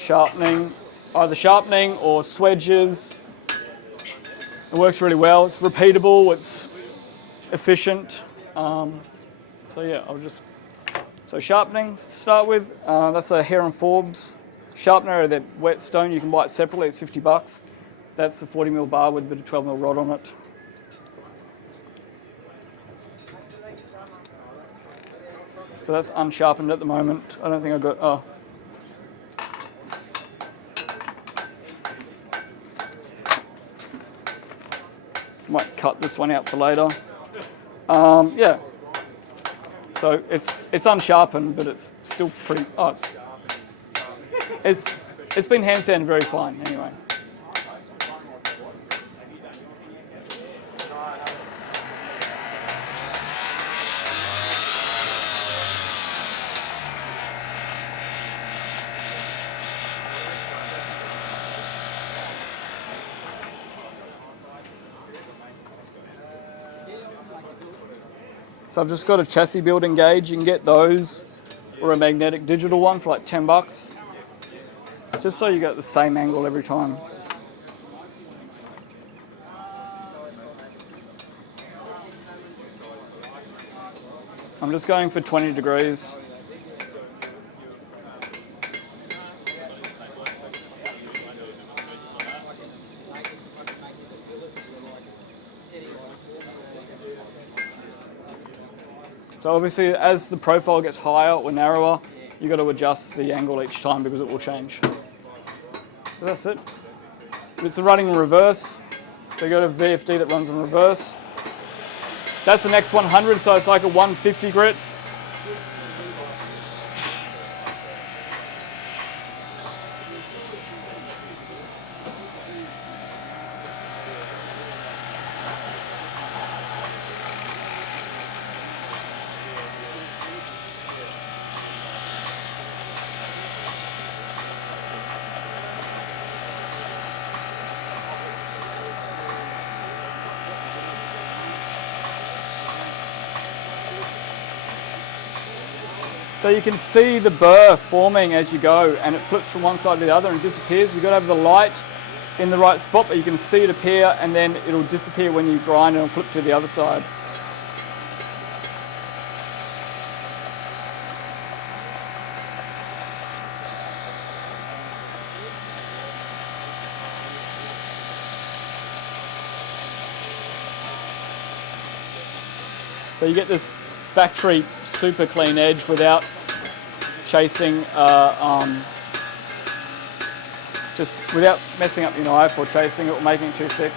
sharpening, either sharpening or swedges. It works really well. It's repeatable. It's efficient. So yeah, so sharpening to start with. That's a Heron Forbes sharpener, that whetstone. You can buy it separately. It's $50. That's a 40mm bar with a bit of 12mm rod on it. So that's unsharpened at the moment. I don't think I've got, oh. Might cut this one out for later. Yeah. So it's unsharpened, but it's still pretty, oh. It's been hand sanded very fine anyway. So I've just got a chassis building gauge. You can get those or a magnetic digital one for like $10. Just so you get the same angle every time. I'm just going for 20 degrees. So obviously, as the profile gets higher or narrower, you've got to adjust the angle each time because it will change. So that's it. It's running in reverse. So you got a VFD that runs in reverse. That's an X100, so it's like a 150 grit. So you can see the burr forming as you go, and it flips from one side to the other and disappears. You've got to have the light in the right spot, but you can see it appear, and then it'll disappear when you grind and it'll flip to the other side. So you get this factory super clean edge without chasing, just without messing up your knife or chasing it or making it too thick.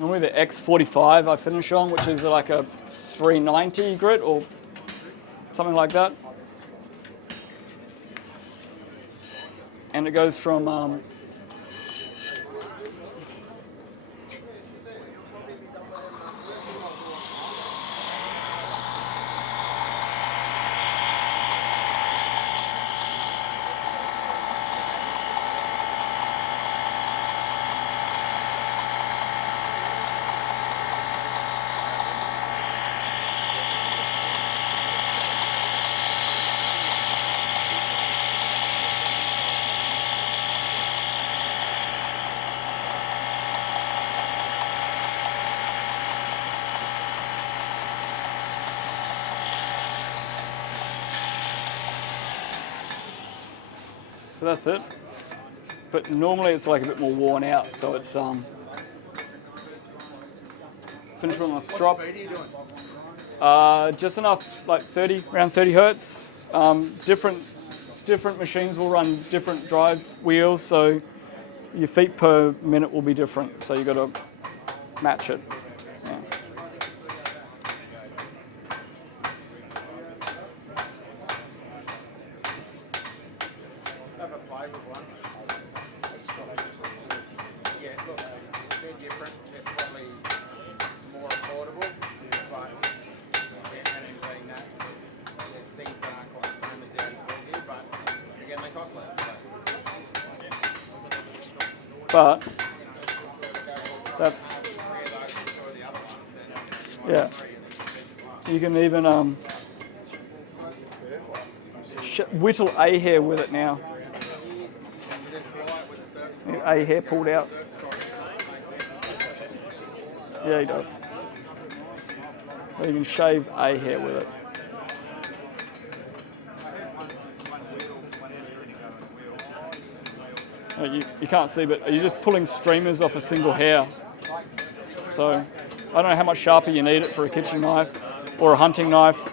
Normally the X45 I finish on, which is like a 390 grit or something like that. And it goes from so that's it. But normally it's like a bit more worn out, so it's finished on a strop. What speed are you doing? Just enough, like 30, around 30 hertz. Different machines will run different drive wheels, so your feet per minute will be different. So you got to match it. Yeah. Have a play with one. but that's, yeah. You can even whittle a hair with it now. A hair pulled out. Yeah, he does. So you can shave a hair with it. You can't see, but you're just pulling streamers off a single hair. So I don't know how much sharper you need it for a kitchen knife or a hunting knife,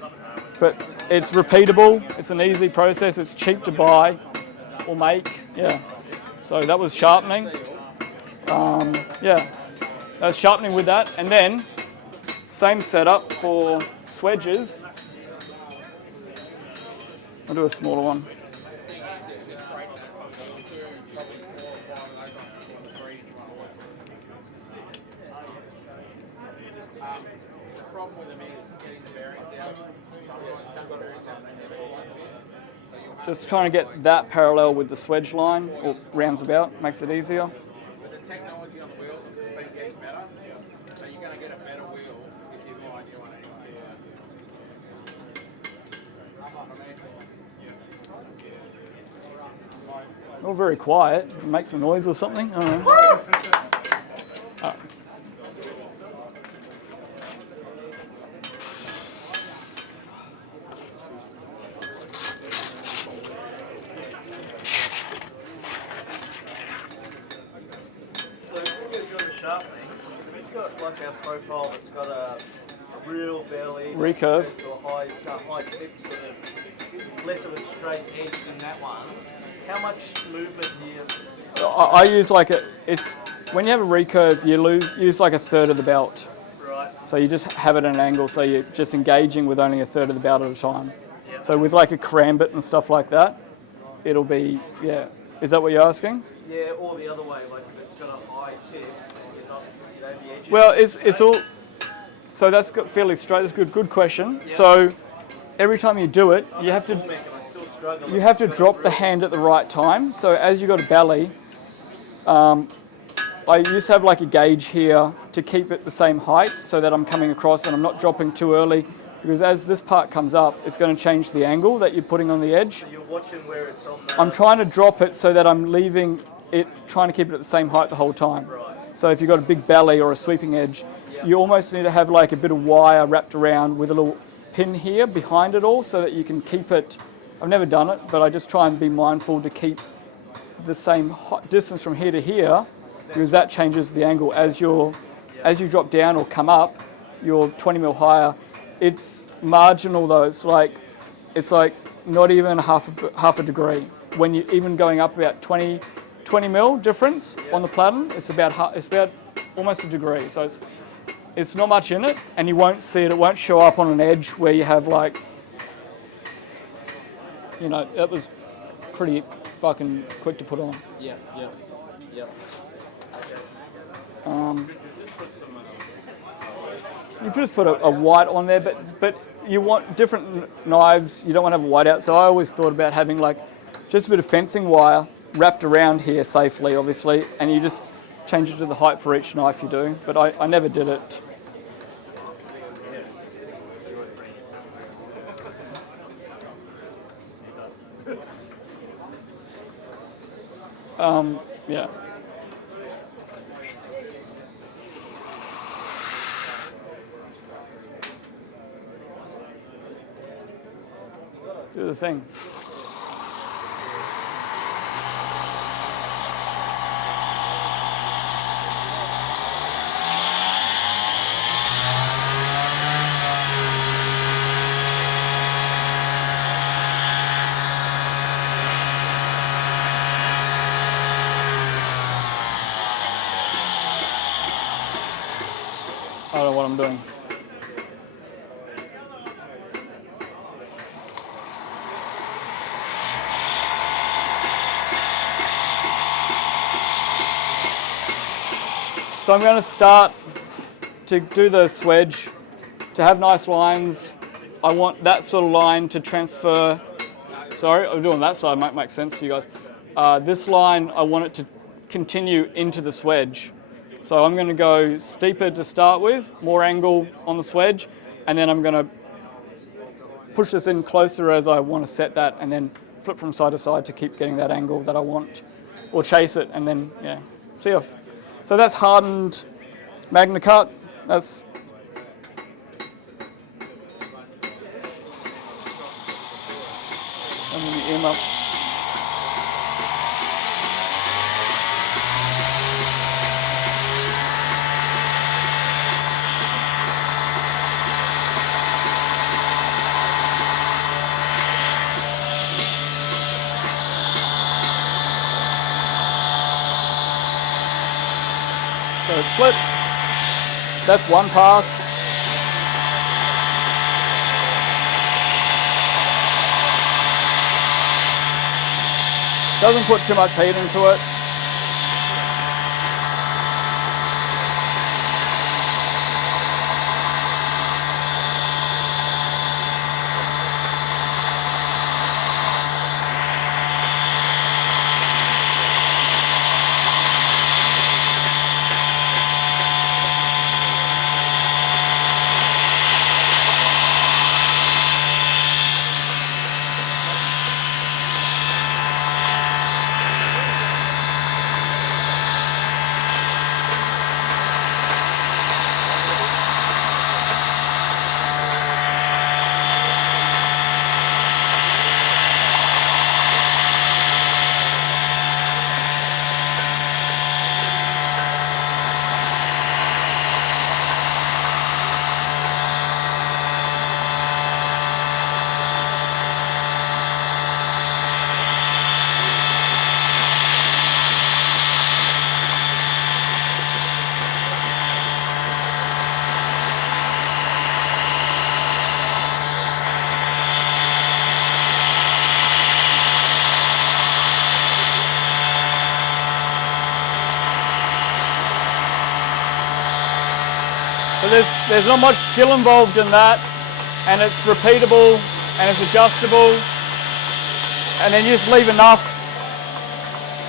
but it's repeatable. It's an easy process. It's cheap to buy or make. Yeah. So that was sharpening. Yeah, that's sharpening with that, and then same setup for swedges. I'll do a smaller one. Just trying to get that parallel with the swedge line, or rounds about, makes it easier. With the technology on the wheels, it's been getting better. So you're going to get a better wheel if you buy a new one anyway. Not very quiet. It makes a noise or something. I don't know. Oh. We've got like our profile that's got a real belly, Recurve. to a high tip, sort of less of a straight edge than that one. How much movement here? I use like it's when you have a recurve, you use like a third of the belt. Right. So you just have it at an angle, so you're just engaging with only a third of the belt at a time. Yep. So with like a crambit and stuff like that, it'll be, yeah. Is that what you're asking? Yeah, or the other way, like if it's got a high tip, you're not, the edges. Well, it's all, so that's got fairly straight. That's good question. Yep. So every time you do it, you have to You have to drop the hand at the right time. So as you got a belly, I used to have like a gauge here to keep it the same height so that I'm coming across and I'm not dropping too early, because as this part comes up, it's going to change the angle that you're putting on the edge. So you're watching where it's on the... I'm trying to drop it so that I'm leaving it, trying to keep it at the same height the whole time. Right. So if you've got a big belly or a sweeping edge, you almost need to have like a bit of wire wrapped around with a little pin here behind it all so that you can keep it. I've never done it, but I just try and be mindful to keep the same distance from here to here, because that changes the angle. As you drop down or come up, you're 20 mil higher. It's marginal though. It's like not even half a degree. When you even going up about 20 mil difference on the platen, it's about almost a degree. So it's not much in it, and you won't see it. It won't show up on an edge where you have like, you know, that was pretty fucking quick to put on. Yeah. You could just put a white on there, but you want different knives. You don't want to have a white out. So I always thought about having like just a bit of fencing wire wrapped around here safely, obviously, and you just change it to the height for each knife you do. But I never did it. Yeah. Do the thing. I don't know what I'm doing. So I'm going to start to do the swedge, to have nice lines. I want that sort of line to transfer. Sorry, I'm doing that side, might make sense to you guys. This line, I want it to continue into the swedge. So I'm going to go steeper to start with, more angle on the swedge, and then I'm going to push this in closer as I want to set that, and then flip from side to side to keep getting that angle that I want, or chase it, and then, yeah, see if. So that's hardened Magna Cut. That's the earmuffs. So it's split. That's one pass. Doesn't put too much heat into it. So there's not much skill involved in that, and it's repeatable and it's adjustable, and then you just leave enough.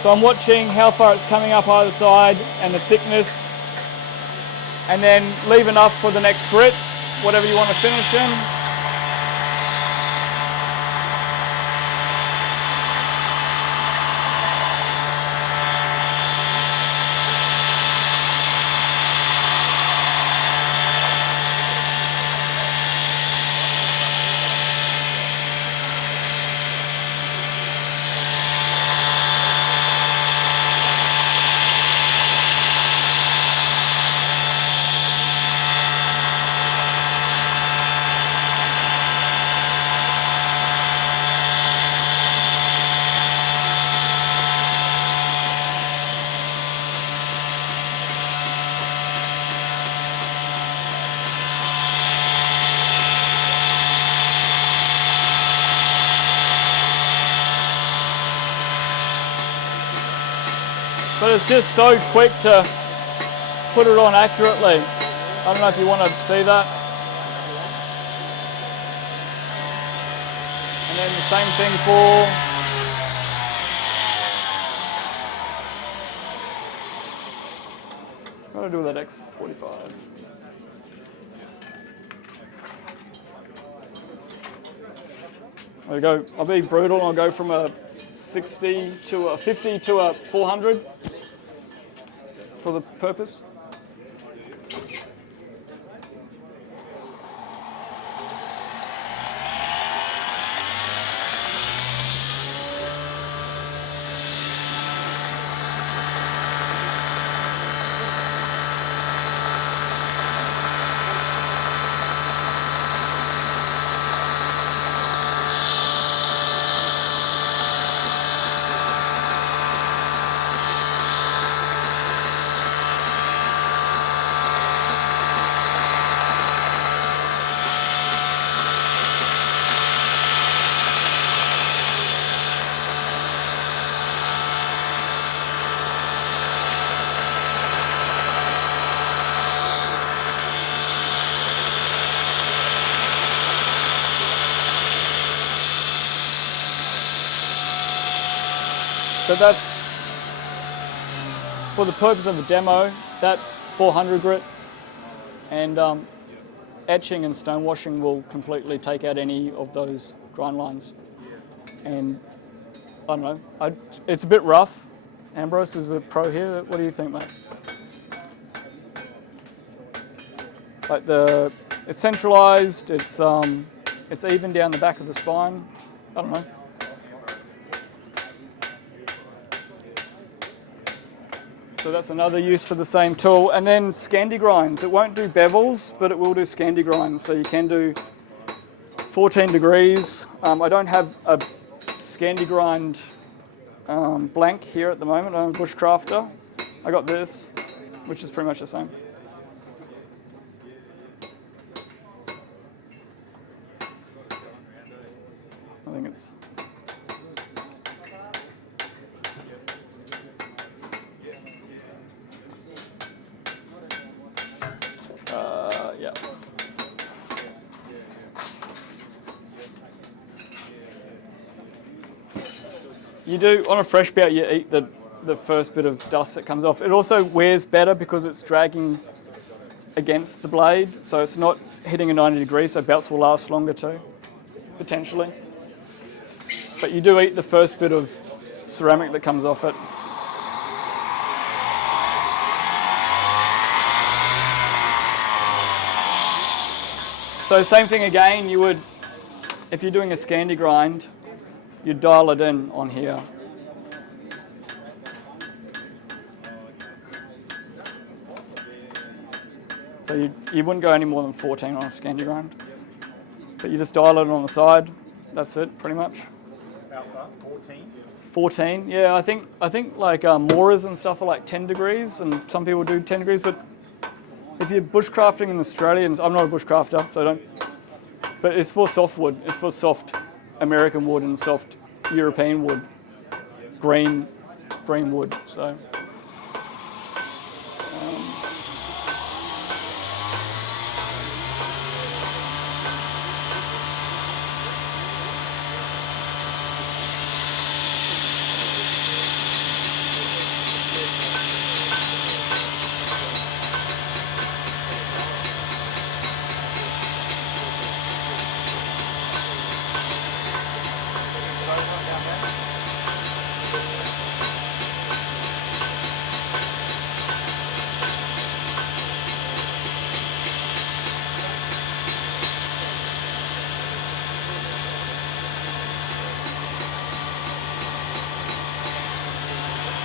So I'm watching how far it's coming up either side and the thickness, and then leave enough for the next grit, whatever you want to finish in. But it's just so quick to put it on accurately. I don't know if you want to see that. And then the same thing for what do I do with that X45? There we go. I'll be brutal. I'll go from a 60 to a 50 to a 400 for the purpose. So for the purpose of the demo, that's 400 grit, and etching and stone washing will completely take out any of those grind lines. And I don't know, it's a bit rough. Ambrose is a pro here. What do you think, mate? Like it's centralized. It's even down the back of the spine. I don't know. So that's another use for the same tool. And then Scandi grinds. It won't do bevels, but it will do Scandi grinds. So you can do 14 degrees. I don't have a Scandi grind blank here at the moment. I'm a bushcrafter. I got this, which is pretty much the same. I think it's... yeah. You do, on a fresh bout, you eat the first bit of dust that comes off. It also wears better because it's dragging against the blade, so it's not hitting a 90 degrees, so belts will last longer too, potentially. But you do eat the first bit of ceramic that comes off it. So same thing again, you would, if you're doing a Scandi grind, you dial it in on here. So you wouldn't go any more than 14 on a Scandi grind. But you just dial it on the side, that's it pretty much. About 14? 14, yeah, I think like moorers and stuff are like 10 degrees, and some people do 10 degrees, but if you're bushcrafting in Australia, and I'm not a bushcrafter, so don't, but it's for softwood, it's for soft American wood and soft European wood, green wood, so.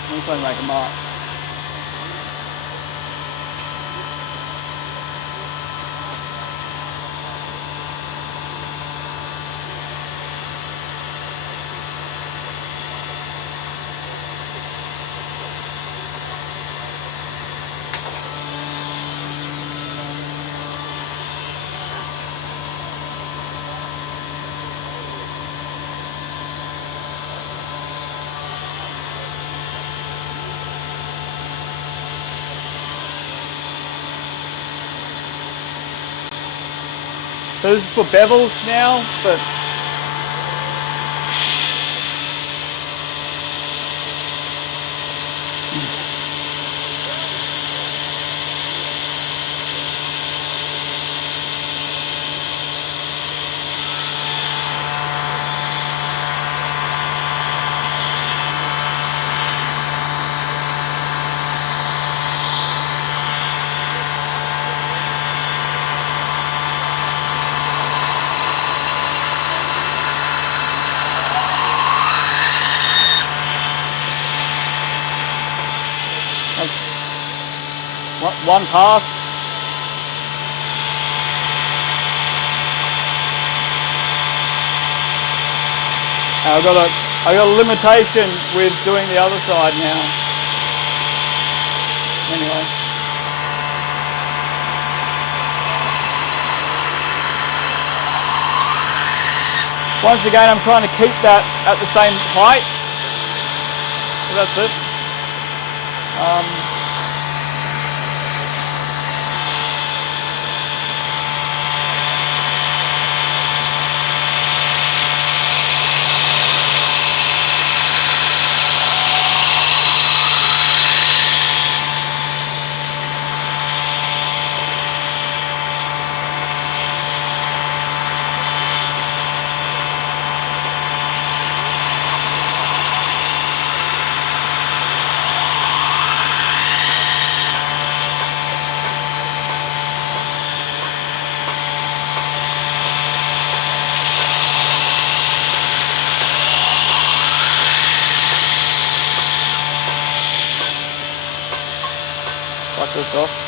I'm just going to make a mark. So this is for bevels now, but one pass. I got a limitation with doing the other side now. Anyway. Once again, I'm trying to keep that at the same height. So that's it. Fuck this off.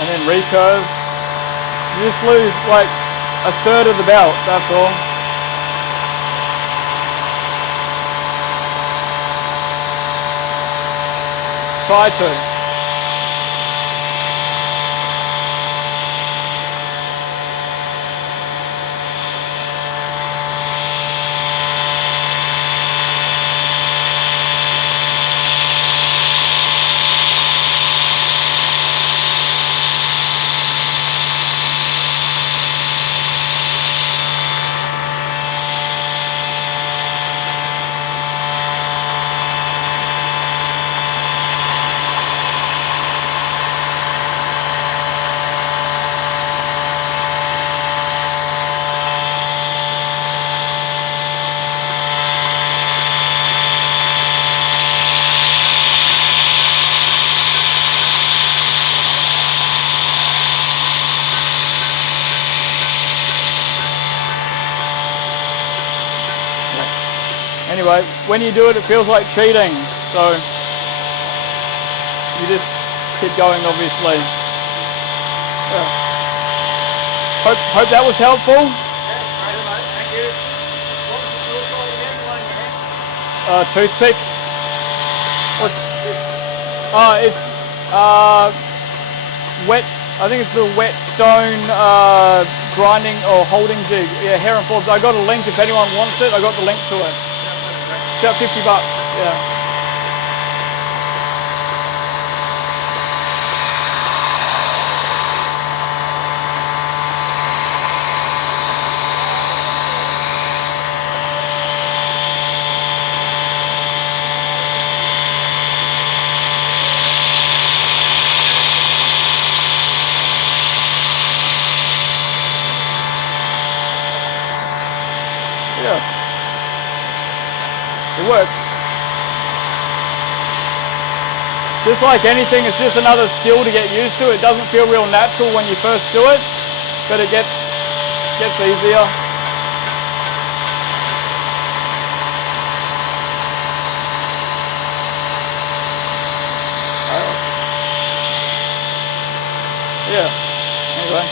And then recurve. You just lose like a third of the belt, that's all. Try to. Anyway, when you do it, it feels like cheating. So you just keep going, obviously. Yeah. Hope that was helpful. Thank you. What was the tool called again? The one in your hand? Toothpick. What's? It's wet. I think it's the whetstone grinding or holding jig. Yeah, hair and forbs. I got a link if anyone wants it. I got the link to it. About $50. Yeah. It works. Just like anything, it's just another skill to get used to. It doesn't feel real natural when you first do it, but it gets easier. Yeah. Anyway.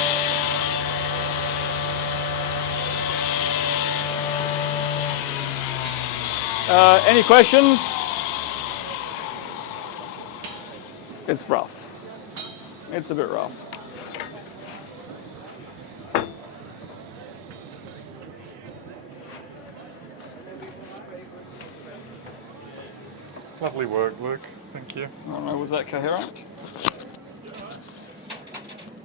Any questions? It's rough. It's a bit rough. Lovely work, Luke. Thank you. I don't know, was that coherent?